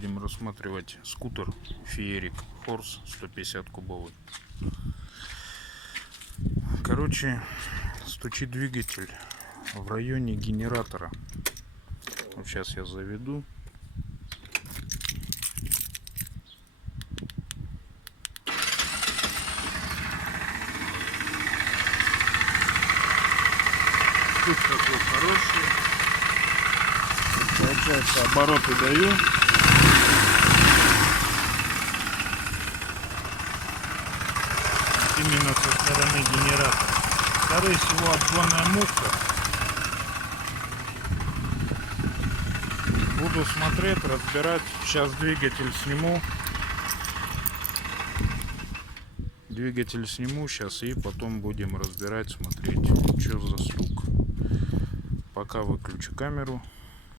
Будем рассматривать скутер Феерик Horse 150 кубовый. Короче, стучит двигатель в районе генератора. Вот сейчас я заведу. Стук такой хороший. Получается, обороты даю. Именно со стороны генератора. Скорее всего, обгонная муфта. Буду смотреть, разбирать. Сейчас двигатель сниму. Двигатель сниму сейчас и потом будем разбирать, смотреть, что за стук. Пока выключу камеру.